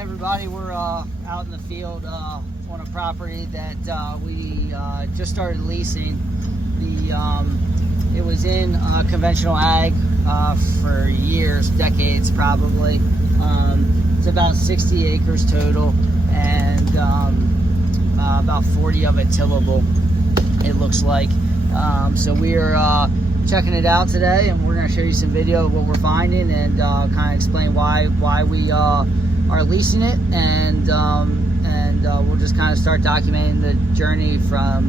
everybody, we're out in the field on a property that we just started leasing. It was in conventional ag for years, decades probably. It's about 60 acres total, and about 40 of it tillable, it looks like. So we're checking it out today, and we're going to show you some video of what we're finding and kind of explain why we are leasing it, and we'll just kind of start documenting the journey from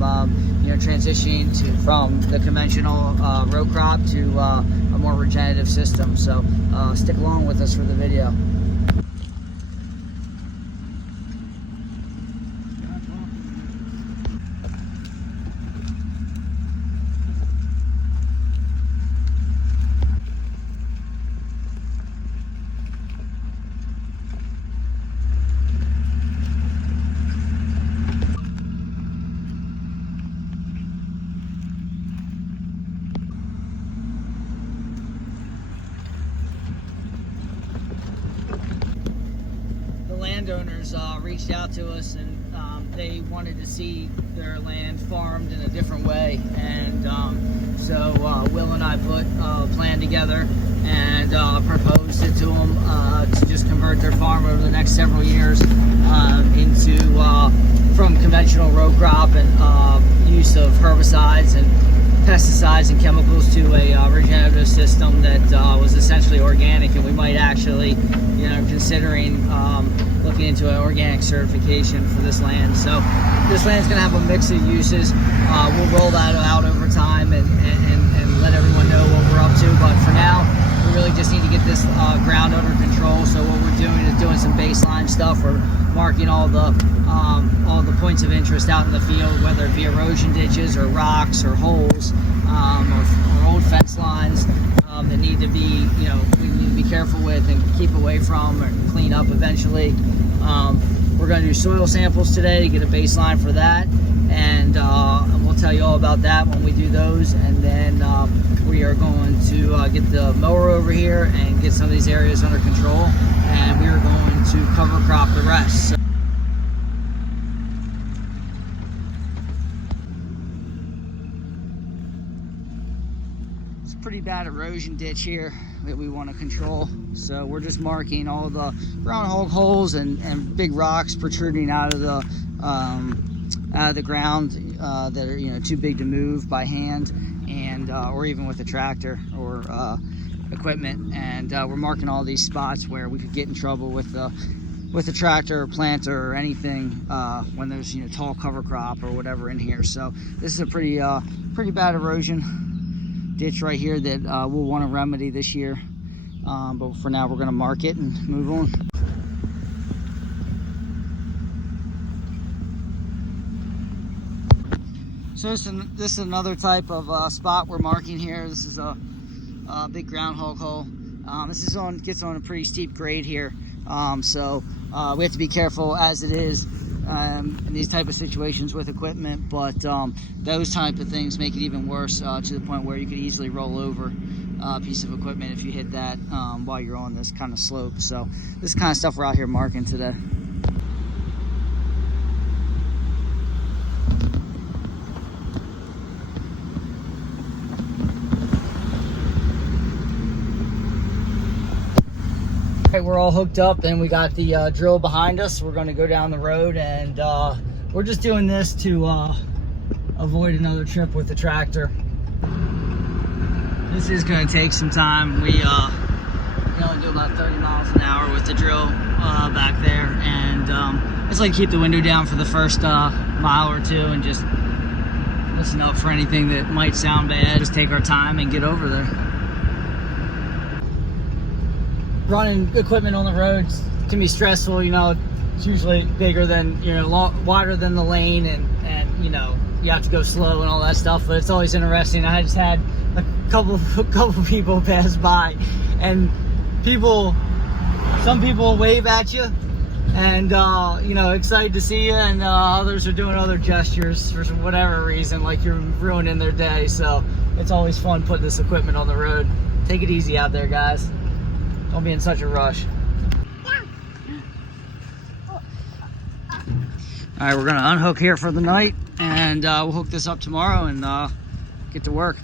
transitioning from the conventional row crop to a more regenerative system. So stick along with us for the video. Landowners reached out to us, and they wanted to see their land farmed in a different way, and so Will and I put a plan together and proposed it to them to just convert their farm over the next several years into from conventional row crop and use of herbicides and pesticides and chemicals to a regenerative system that was essentially organic, and we might actually, considering looking into an organic certification for this land. So this land's going to have a mix of uses. We'll roll that out over time and let everyone know what we're up to. But for now, we really just need to get this ground under control. So what we're doing is doing some baseline stuff. We're marking all the points of interest out in the field, whether it be erosion ditches or rocks or holes or old fence lines that need to be, we need to be careful with and keep away from and clean up eventually. We're going to do soil samples today to get a baseline for that, and we'll tell you all about that when we do those. And then we are going to get the mower over here and get some of these areas under control, and we are going to cover crop the rest. So pretty bad erosion ditch here that we want to control, so we're just marking all the groundhog holes and big rocks protruding out of the ground that are too big to move by hand and or even with a tractor or equipment. And we're marking all these spots where we could get in trouble with a tractor or planter or anything when there's tall cover crop or whatever in here. So this is a pretty bad erosion ditch right here that we'll want to remedy this year, but for now we're going to mark it and move on. So this is another type of spot we're marking here. This is a big groundhog hole. This gets on a pretty steep grade here, so we have to be careful as it is in these type of situations with equipment, but those type of things make it even worse to the point where you could easily roll over a piece of equipment if you hit that while you're on this kind of slope. So this is the kind of stuff we're out here marking today. Okay, we're all hooked up and we got the drill behind us. We're going to go down the road, and we're just doing this to avoid another trip with the tractor. This is going to take some time. We only do about 30 miles an hour with the drill back there, and it's like keep the window down for the first mile or two and just listen up for anything that might sound bad. Just take our time and get over there. Running equipment on the roads can be stressful. It's usually bigger than, wider than the lane, and you have to go slow and all that stuff, but it's always interesting. I just had a couple people pass by, and some people wave at you and excited to see you, and others are doing other gestures for whatever reason, like you're ruining their day. So it's always fun putting this equipment on the road. Take it easy out there, guys. Don't be in such a rush. All right, we're gonna unhook here for the night, and we'll hook this up tomorrow and get to work.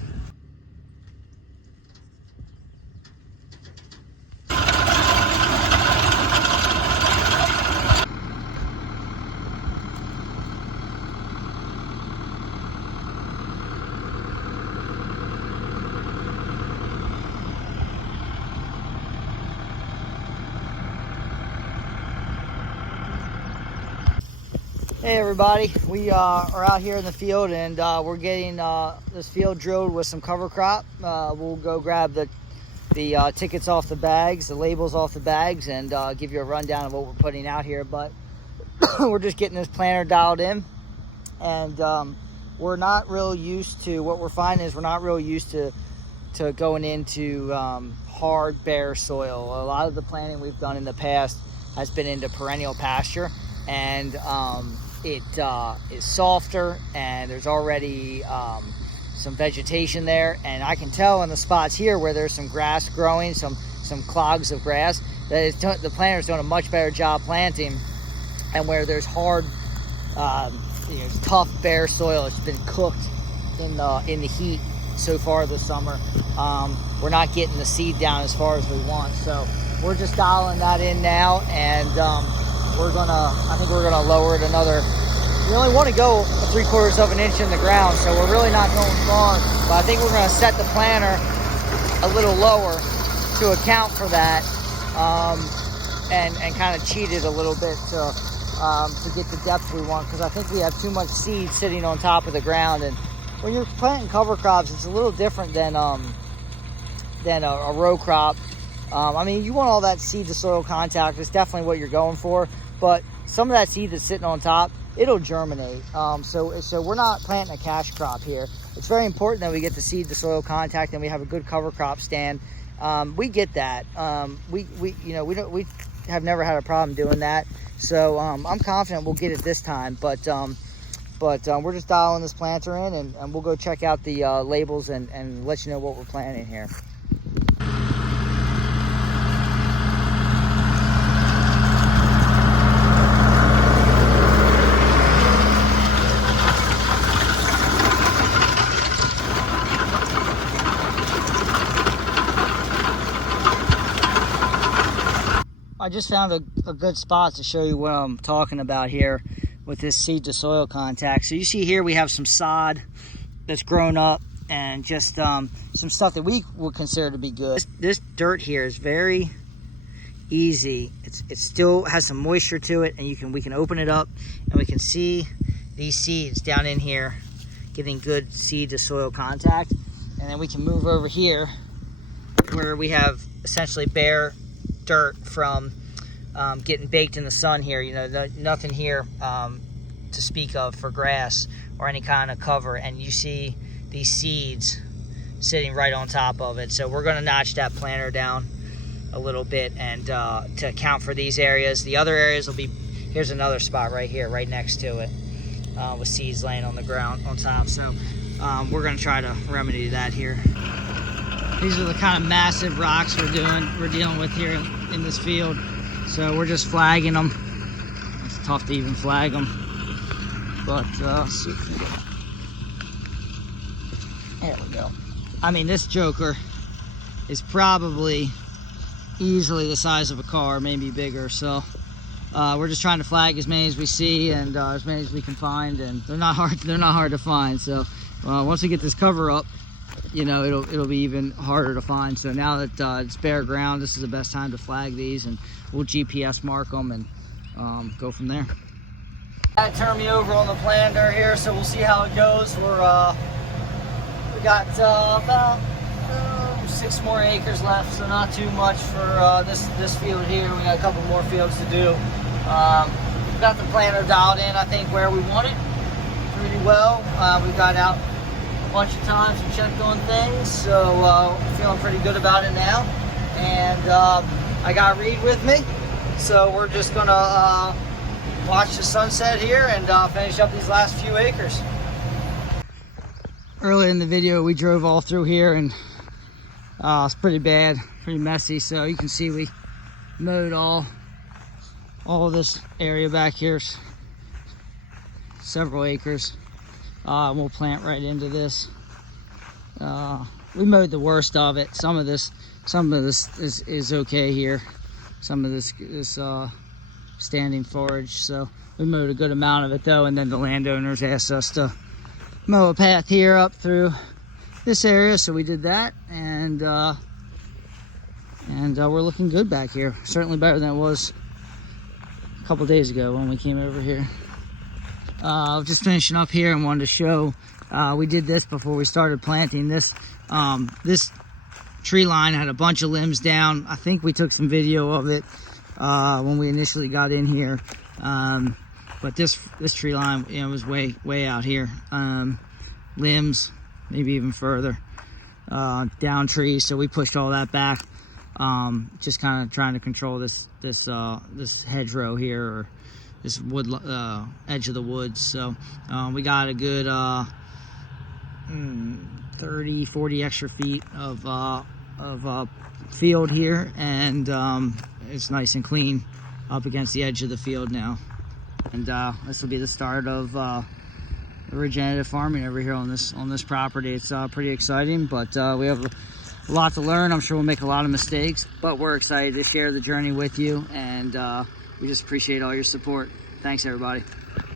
Hey everybody, we are out here in the field, and we're getting this field drilled with some cover crop. We'll go grab the tickets off the bags, the labels off the bags, and give you a rundown of what we're putting out here. But we're just getting this planter dialed in, and we're not real used to, what we're finding is we're not real used to going into hard, bare soil. A lot of the planting we've done in the past has been into perennial pasture, and it is softer, and there's already some vegetation there, and I can tell in the spots here where there's some grass growing, some clogs of grass, that the planter's doing a much better job planting. And where there's hard, tough bare soil, it's been cooked in the heat so far this summer, we're not getting the seed down as far as we want. So we're just dialing that in now, and I think we're gonna lower it another. We only want to go 3/4 of an inch in the ground, so we're really not going far. But I think we're gonna set the planter a little lower to account for that, and kind of cheat it a little bit to get the depth we want, because I think we have too much seed sitting on top of the ground. And when you're planting cover crops, it's a little different than a row crop. I mean, you want all that seed to soil contact. It's definitely what you're going for. But some of that seed that's sitting on top, it'll germinate. So we're not planting a cash crop here. It's very important that we get the seed to soil contact and we have a good cover crop stand. We get that. We have never had a problem doing that. So I'm confident we'll get it this time. But we're just dialing this planter in, and we'll go check out the labels and let you know what we're planting here. I just found a good spot to show you what I'm talking about here with this seed to soil contact. So you see here we have some sod that's grown up, and just some stuff that we would consider to be good. This dirt here is very easy. It still has some moisture to it, and we can open it up and we can see these seeds down in here getting good seed to soil contact. And then we can move over here where we have essentially bare dirt from getting baked in the sun here. Nothing here to speak of for grass or any kind of cover, and you see these seeds sitting right on top of it. So we're going to notch that planter down a little bit, and to account for these areas. The other areas will be, here's another spot right here, right next to it, with seeds laying on the ground on top. So we're going to try to remedy that here. These are the kind of massive rocks we're dealing with here in this field. So we're just flagging them. It's tough to even flag them, but let's see if we can get it. There we go. I mean, this joker is probably easily the size of a car, maybe bigger. So we're just trying to flag as many as we see, and as many as we can find, and they're not hard to find. So once we get this cover up, it'll be even harder to find. So now that it's bare ground, this is the best time to flag these, and we'll GPS mark them and go from there. That turned me over on the planter here, so we'll see how it goes. We got about 6 more acres left, so not too much for this field here. We got a couple more fields to do. We got the planter dialed in, I think, where we want it pretty well. We got out a bunch of times and checked on things, so feeling pretty good about it now. And I got Reed with me, so we're just gonna watch the sunset here and finish up these last few acres. Earlier in the video, we drove all through here, and it's pretty bad, pretty messy. So you can see we mowed all of this area back here. several acres. We'll plant right into this. We mowed the worst of it. Some of this is okay here. Some of this is standing forage. So we mowed a good amount of it though, and then the landowners asked us to mow a path here up through this area, so we did that, and we're looking good back here. Certainly better than it was a couple days ago when we came over here. Just finishing up here and wanted to show, we did this before we started planting. This tree line had a bunch of limbs down. I think we took some video of it when we initially got in here. But this tree line, you know, was way out here. Limbs, maybe even further, down trees. So we pushed all that back. Just kind of trying to control this hedgerow here, or this wood edge of the woods. So we got a good 30-40 extra feet of field here, and it's nice and clean up against the edge of the field now. And this will be the start of regenerative farming over here on this property. It's pretty exciting, but we have a lot to learn. I'm sure we'll make a lot of mistakes, but we're excited to share the journey with you, and we just appreciate all your support. Thanks, everybody.